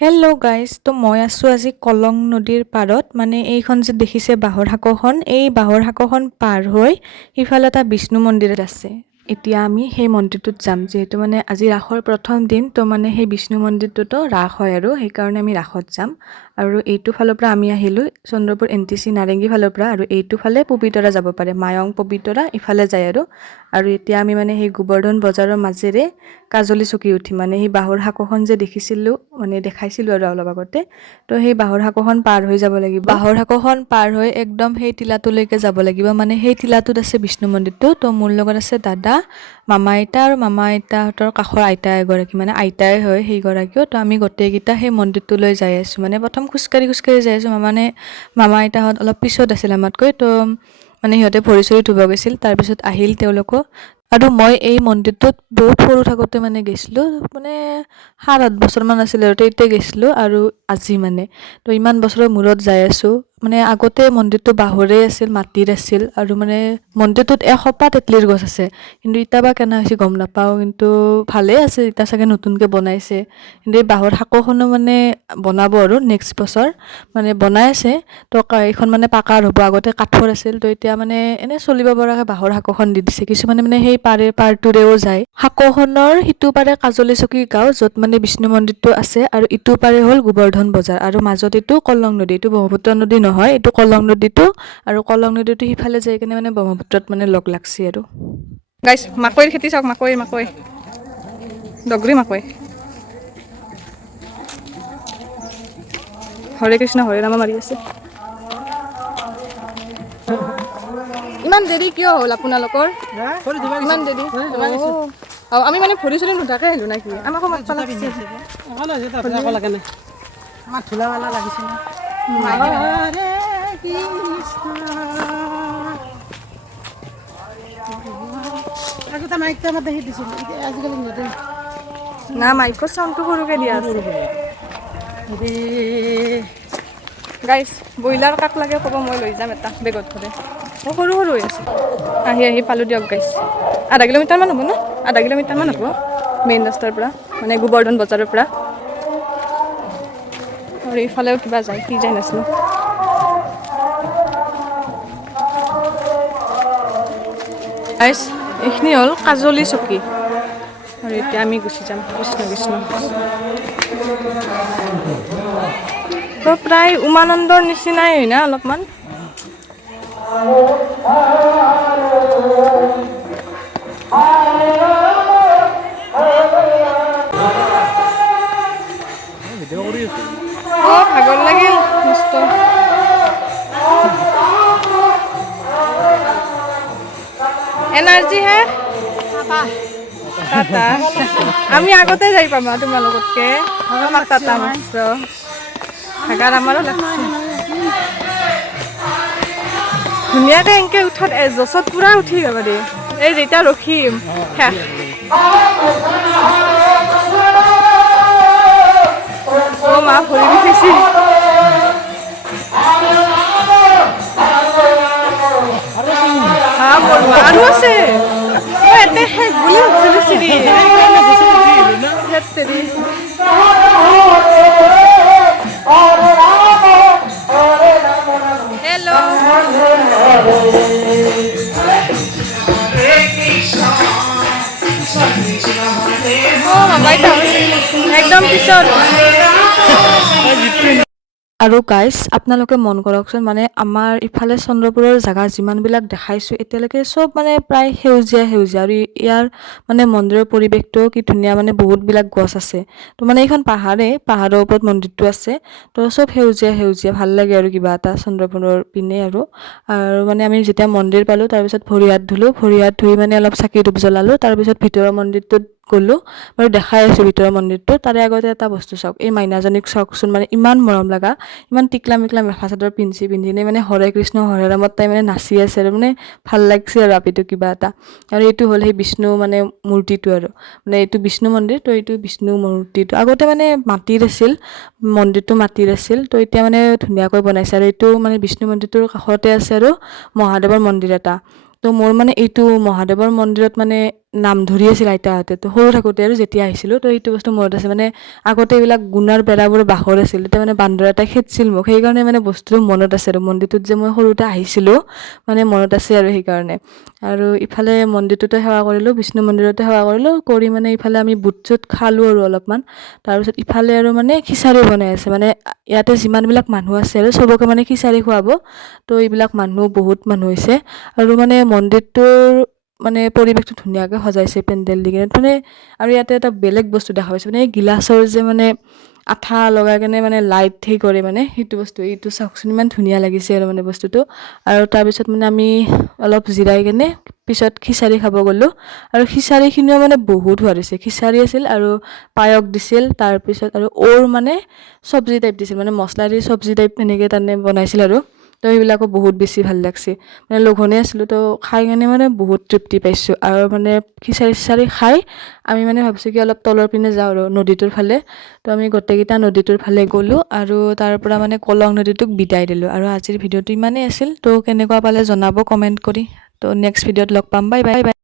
Hello' guys, তো মই আছোঁ আজি কলং নদীৰ পাৰত। মানে এইখন যে দেখিছে বাঁহৰ সাঁকোখন, এই বাঁহৰ সাঁকোখন পাৰ হৈ সিফালে এটা বিষ্ণু মন্দিৰ আছে। এতিয়া আমি সেই মন্দিৰটোত যাম, যিহেতু মানে আজি ৰাসৰ প্ৰথম দিন, তো মানে সেই বিষ্ণু মন্দিৰটোতো ৰাস হয় আৰু সেইকাৰণে আমি ৰাসত যাম। আৰু এইটো ফালৰ পৰা আমি আহিলোঁ চন্দ্ৰপুৰ NTC নাৰেংগী ফালৰ পৰা, আৰু এইটো ফালে পবিতৰা যাব পাৰে, মায়ং পবিতৰা ইফালে যায় আৰু এতিয়া আমি মানে সেই গোবৰ্ধন বজাৰৰ মাজেৰে কাজলী চকী উঠিম। মানে সেই বাঁহৰ সাঁকোখন যে দেখিছিলোঁ, মানে দেখাইছিলোঁ আৰু অলপ আগতে, তো সেই বাঁহৰ সাঁকোখন পাৰ হৈ যাব লাগিব। বাঁহৰ সাঁকোখন পাৰ হৈ একদম সেই টিলাটোলৈকে যাব লাগিব। মানে সেই টিলাটোত আছে বিষ্ণু মন্দিৰটো। তো মোৰ লগত আছে দাদা, মামা আইতা আৰু মামা আইতাহঁতৰ কাষৰ আইতা এগৰাকী, মানে আইতাই হয় সেইগৰাকীও। তো আমি গোটেইকেইটা সেই মন্দিৰটোলৈ যাই আছোঁ। মানে প্ৰথম খোজকাঢ়ি যাই আছোঁ। মামা আইতাহঁত অলপ পিছত আছিল আমাতকৈ, তো মানে সিহঁতে ভৰি চৰি ধুব গৈছিল, তাৰপিছত আহিল তেওঁলোকো। আৰু মই এই মন্দিৰটোত বহুত সৰু থাকোঁতে মানে গৈছিলোঁ, মানে 7-8 বছৰমান আছিল আৰু তেতিয়া গৈছিলোঁ। আৰু আজি মানে তো ইমান বছৰৰ মূৰত যাই আছোঁ। মানে আগতে মন্দিৰটো বাঁহৰে আছিল, মাটিৰ আছিল, আৰু মানে মন্দিৰটোত এসোপা তেতলিৰ গছ আছে, কিন্তু এতিয়া বা কেনে হৈছে গম নাপাওঁ। কিন্তু ভালেই আছে, এতিয়া চাগে নতুনকৈ বনাইছে। কিন্তু এই বাঁহৰ সাঁকোখনো মানে বনাব আৰু নেক্সট বছৰ মানে বনাই আছে। তো এইখন মানে পাকাৰ হ'ব, আগতে কাঠৰ আছিল। তো এতিয়া মানে এনেই চলিব পৰাকৈ বাঁহৰ সাঁকোখন দি দিছে। কিছুমানে মানে সেই পাৰটোৰেও যায়। সাঁকোখনৰ সিটো পাৰে কাজলী চকী গাঁও, য'ত মানে বিষ্ণু মন্দিৰটো আছে, আৰু ইটো পাৰে হ'ল গোবৰ্ধন বজাৰ, আৰু মাজত এইটো কলং নদী। এইটো ব্ৰহ্মপুত্ৰ নদী নহয়, এইটো কলং নদীটো। আৰু কলং নদীটো সিফালে যাই কিনে মানে ব্ৰহ্মপুত্ৰত মানে লগ লাগছি আৰু গাইছ। মাকৈৰ খেতি চাওক, মাকৈ দগৰী মাকৈ। হৰে কৃষ্ণ হৰে ৰাম মাৰি আছে। ইমান দেৰি কিয় হ'ল আপোনালোকৰ? ইমান দেৰি আমি মানে ভৰি চৰি নুধাকে আহিলোঁ নাকি? আমাকো মাতবা লাগিছে। আমাৰ ধূলাবালা লাগিছে না। আগতে মাইকটা মাতে সি দিছিল, আজিকালি নিদিয়ে। না, মাইকৰ চাউণ্ডটো সৰুকৈ দিয়া আছে। গাইছ, ব্ৰইলাৰ কাক লাগে ক'ব, মই লৈ যাম এটা বেগত ভৰাই। সৰু হৈ আছে। আহি পালোঁ দিয়ক গাইছ। আধা কিলোমিটাৰমান হ'ব ন? আধা কিলোমিটাৰমান হ'ব মেইন ৰাস্তাৰ পৰা, মানে গোবৰ্ধন বজাৰৰ পৰা। আৰু ইফালেও কিবা যায়, কি যায় নাজানো। গাইছ, এইখিনি হ'ল কাজলী চকী, আৰু এতিয়া আমি গুচি যাম। কৃষ্ণ কৃষ্ণ। তো প্ৰায় উমানন্দৰ নিচিনাই হয় না অলপমান। ভাগৰ লাগিল মস্ত। এনাৰ্জি হে টাটা। আমি আগতে যাই পাম আৰু তোমালোকতকে। আমাক টাটা মাৰছ। ভাগাৰ আমাৰো লাগছে। ধুনীয়াকৈ এনেকৈ উঠাত জচত পূৰা উঠি যাব দেই। এই যেতিয়া ৰখিম শেষ। অ' মা, ভৰি বিষাইছে। আৰু আছে। মই এতে শেষ বুলি ভাবিছিলোঁ চিৰি। হেল্ল'। একদম পিছত। আৰু গাইজ, আপোনালোকে মন কৰকচোন, মানে আমাৰ ইফালে চন্দ্ৰপুৰৰ জেগা যিমানবিলাক দেখাইছোঁ এতিয়ালৈকে, চব মানে প্ৰায় সেউজীয়া। আৰু ইয়াৰ মানে মন্দিৰৰ পৰিৱেশটোও কি ধুনীয়া, মানে বহুতবিলাক গছ আছে। তো মানে এইখন পাহাৰৰ ওপৰত মন্দিৰটো আছে। তো চব সেউজীয়া ভাল লাগে আৰু কিবা এটা চন্দ্ৰপুৰৰ পিনে। আৰু মানে আমি যেতিয়া মন্দিৰ পালোঁ, তাৰপিছত ভৰি হাত ধুই মানে অলপ চাকি ধূপ জ্বলালোঁ। তাৰপিছত ভিতৰৰ মন্দিৰটোত গ'লোঁ, বাৰু দেখাই আছোঁ ভিতৰৰ মন্দিৰটো। তাৰে আগতে এটা বস্তু চাওক, এই মাইনাজনীক চাওকচোন, মানে ইমান মৰম লগা, ইমান টিকলা মিকলা মেখেলা চাদৰ পিন্ধি মানে হৰে কৃষ্ণ হৰে ৰামত তাই মানে নাচি আছে, আৰু মানে ভাল লাগছে আৰু আপিটো কিবা এটা। আৰু এইটো হ'ল সেই বিষ্ণু মানে মূৰ্তিটো, আৰু মানে এইটো বিষ্ণু মন্দিৰ। তো এইটো বিষ্ণু মূৰ্তিটো আগতে মানে মাটিৰ আছিল, মন্দিৰটো মাটিৰ আছিল। তো এতিয়া মানে ধুনীয়াকৈ বনাইছে। আৰু এইটো মানে বিষ্ণু মন্দিৰটোৰ কাষতে আছে আৰু মহাদেৱৰ মন্দিৰ এটা। তো মোৰ মানে এইটো মহাদেৱৰ মন্দিৰত মানে নাম ধৰি আছিল আইতাহঁতে। তো সৰু থাকোঁতে আৰু যেতিয়া আহিছিলোঁ তো সেইটো বস্তু মনত আছে। মানে আগতে এইবিলাক গুণাৰ বেৰাবোৰ বাঁহৰ আছিল, তেতিয়া মানে বান্দৰ এটাই খেদিছিল মোক, সেইকাৰণে মানে বস্তুটো মনত আছে আৰু মন্দিৰটোত যে মই সৰুতে আহিছিলোঁ মানে মনত আছে আৰু সেইকাৰণে। আৰু ইফালে মন্দিৰটোতে সেৱা কৰিলোঁ, বিষ্ণু মন্দিৰতে সেৱা কৰিলোঁ, কৰি মানে ইফালে আমি বুট চুট খালোঁ আৰু অলপমান। তাৰপিছত ইফালে আৰু মানে খিচাৰি বনাই আছে, মানে ইয়াতে যিমানবিলাক মানুহ আছে আৰু চবকে মানে খিচাৰি খুৱাব। তো এইবিলাক মানুহ বহুত মানুহ হৈছে আৰু মানে মন্দিৰটোৰ মানে পৰিৱেশটো ধুনীয়াকৈ সজাইছে পেণ্ডেল দি কিনে মানে। আৰু ইয়াতে এটা বেলেগ বস্তু দেখা পাইছোঁ, মানে এই গিলাচৰ যে মানে আঠা লগাই কেনে মানে লাইট সেই কৰে মানে সেইটো বস্তু, এইটো চাওকচোন ইমান ধুনীয়া লাগিছে আৰু মানে বস্তুটো। আৰু তাৰপিছত মানে আমি অলপ জিৰাই কেনে পিছত খিচাৰি খাব গ'লোঁ। আৰু খিচাৰিখিনিও মানে বহুত সোৱাদ হৈছে, খিচাৰি আছিল আৰু পায়স দিছিল, তাৰপিছত আৰু মানে চব্জি টাইপ দিছিল, মানে মছলা দি চব্জি টাইপ এনেকৈ তাৰমানে বনাইছিল আৰু। তো সেইবিলাকো বহুত বেছি ভাল লাগছে, মানে লঘোণে আছিলোঁ তো খাই কেনে মানে বহুত তৃপ্তি পাইছোঁ। আৰু মানে খিচাৰি চিচাৰি খাই আমি মানে ভাবিছোঁ কি অলপ তলৰ পিনে যাওঁ আৰু নদীটোৰ ফালে। তো আমি গোটেইকেইটা নদীটোৰ ফালে গ'লোঁ আৰু তাৰ পৰা মানে কলং নদীটোক বিদায় দিলোঁ। আৰু আজিৰ ভিডিঅ'টো ইমানেই আছিল, তো কেনেকুৱা পালে জনাব কমেণ্ট কৰি। তো নেক্সট ভিডিঅ'ত লগ পাম, বাই বাই বাই।